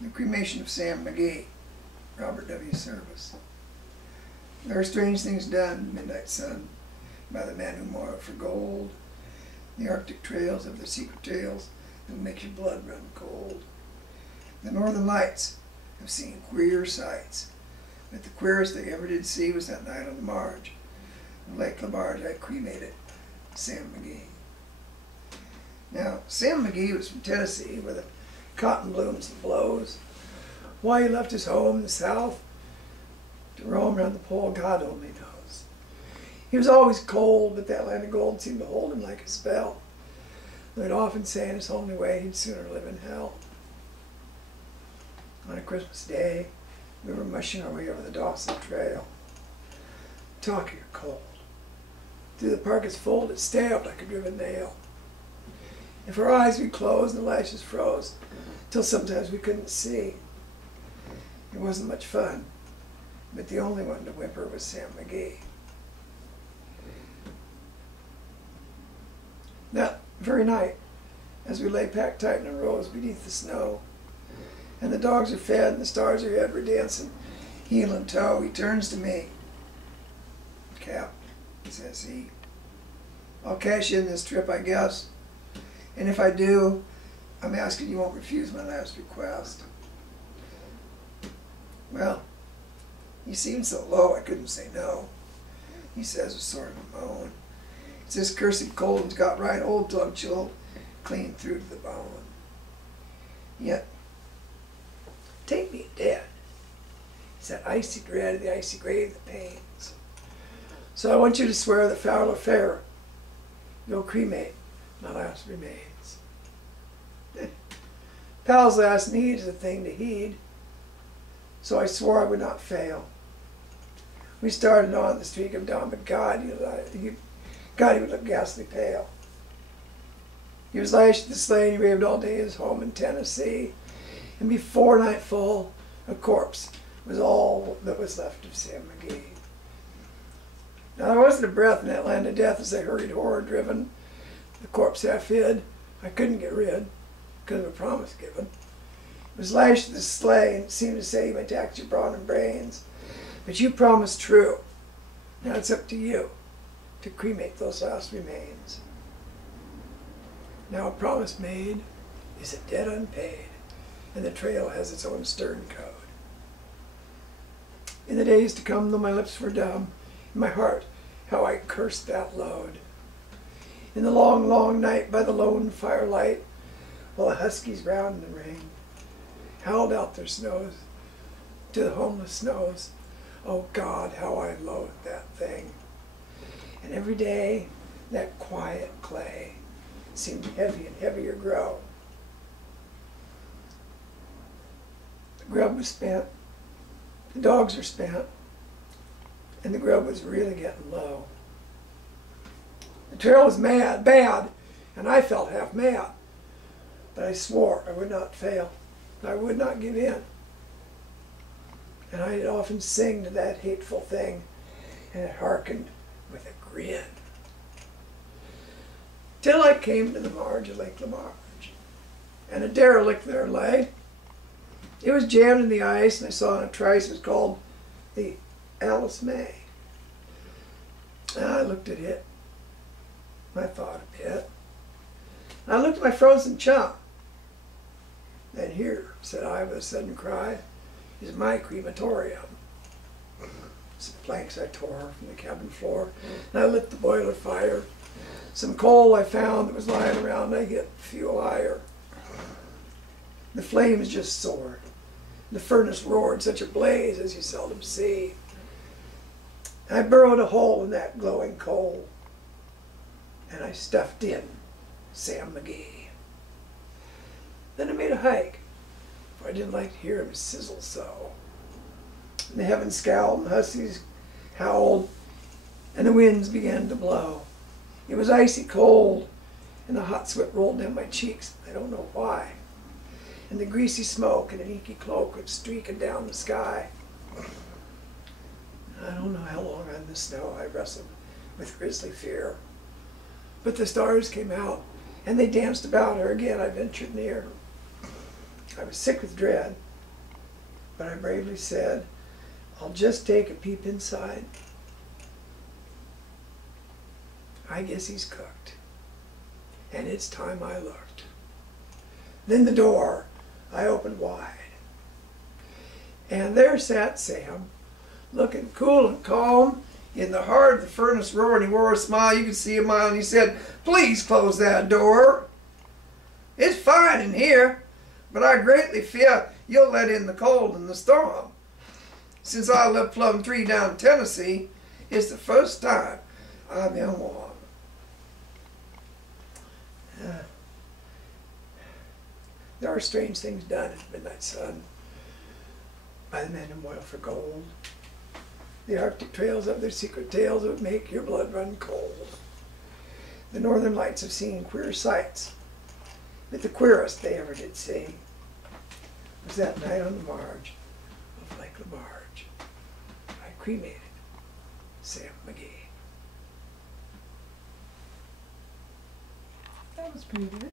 The cremation of Sam McGee, Robert W. Service. There are strange things done in midnight sun by the man who moiled for gold. The Arctic trails have the secret tales that will make your blood run cold. The Northern Lights have seen queer sights, but the queerest they ever did see was that night on the marge of Lake Labarge. I cremated Sam McGee. Now, Sam McGee was from Tennessee, where the cotton blooms and blows. Why he left his home in the South to roam around the pole, God only knows. He was always cold, but that land of gold seemed to hold him like a spell. They'd often say in his homely way he'd sooner live in hell. On a Christmas day, we were mushing our way over the Dawson Trail, talking of cold. Through the parka's fold, it stabbed like a driven nail. If our eyes would close and the lashes froze, till sometimes we couldn't see. It wasn't much fun, but the only one to whimper was Sam McGee. That very night, as we lay packed tight in a rows beneath the snow, and the dogs are fed and the stars overhead were dancing heel and toe, he turns to me. "Cap," says he, "I'll cash in this trip, I guess. And if I do, I'm asking you won't refuse my last request." Well, he seemed so low I couldn't say no. He says with sort of a moan, "It's this cursed cold and got right old till I'm chilled clean through to the bone. Yet, take me dead. It's that icy dread of the icy grave that pains. So I want you to swear that foul or fair, you'll cremate my last remains." Pal's last need is a thing to heed, so I swore I would not fail. We started on the streak of dawn, but God, he would look ghastly pale. He was lashed to the sleigh, and he raved all day his home in Tennessee, and before nightfall, a corpse was all that was left of Sam McGee. Now there wasn't a breath in that land of death as I hurried horror-driven, the corpse half hid. I couldn't get rid, because of a promise given. It was lashed to the sleigh, and it seemed to say, "My tax your brawn and brains, but you promised true. Now it's up to you to cremate those last remains." Now a promise made is a debt unpaid, and the trail has its own stern code. In the days to come, though my lips were dumb, in my heart, how I cursed that load. In the long, long night by the lone firelight, while the huskies round the ring howled out their snows to the homeless snows. Oh God, how I loathed that thing. And every day, that quiet clay seemed heavy and heavier grow. The grub was spent, the dogs were spent, and the grub was really getting low. The trail was bad, and I felt half mad. But I swore I would not fail, and I would not give in. And I'd often sing to that hateful thing, and it hearkened with a grin. Till I came to the marge of Lake Labarge, and a derelict there lay. It was jammed in the ice, and I saw on a trice it was called the Alice May. And I looked at it, and I thought a bit. And I looked at my frozen chum. "Then here," said I with a sudden cry, "is my crematorium." Some planks I tore from the cabin floor, and I lit the boiler fire. Some coal I found that was lying around, and I hit fuel higher. The flames just soared. The furnace roared, such a blaze as you seldom see. I burrowed a hole in that glowing coal, and I stuffed in Sam McGee. Then I made a hike, for I didn't like to hear him sizzle so. And the heavens scowled, and the huskies howled, and the winds began to blow. It was icy cold, and the hot sweat rolled down my cheeks, I don't know why. And the greasy smoke and an inky cloak went streaking down the sky. I don't know how long on the snow I wrestled with grisly fear. But the stars came out, and they danced about her again. I ventured near. I was sick with dread, But I bravely said, I'll just take a peep inside. I guess he's cooked. And it's time I looked. Then the door I opened wide. And there sat Sam, looking cool and calm in the heart of the furnace roar, and he wore a smile. You could see a mile, and he said, "Please close that door. It's fine in here, but I greatly fear you'll let in the cold and the storm. Since I left Plum Tree down Tennessee, it's the first time I've been warm." There are strange things done in the midnight sun by the men who moil for gold. The Arctic trails have their secret tales that make your blood run cold. The northern lights have seen queer sights, but the queerest they ever did see was that night on the marge of Lake LaBarge. I cremated Sam McGee. That was pretty good.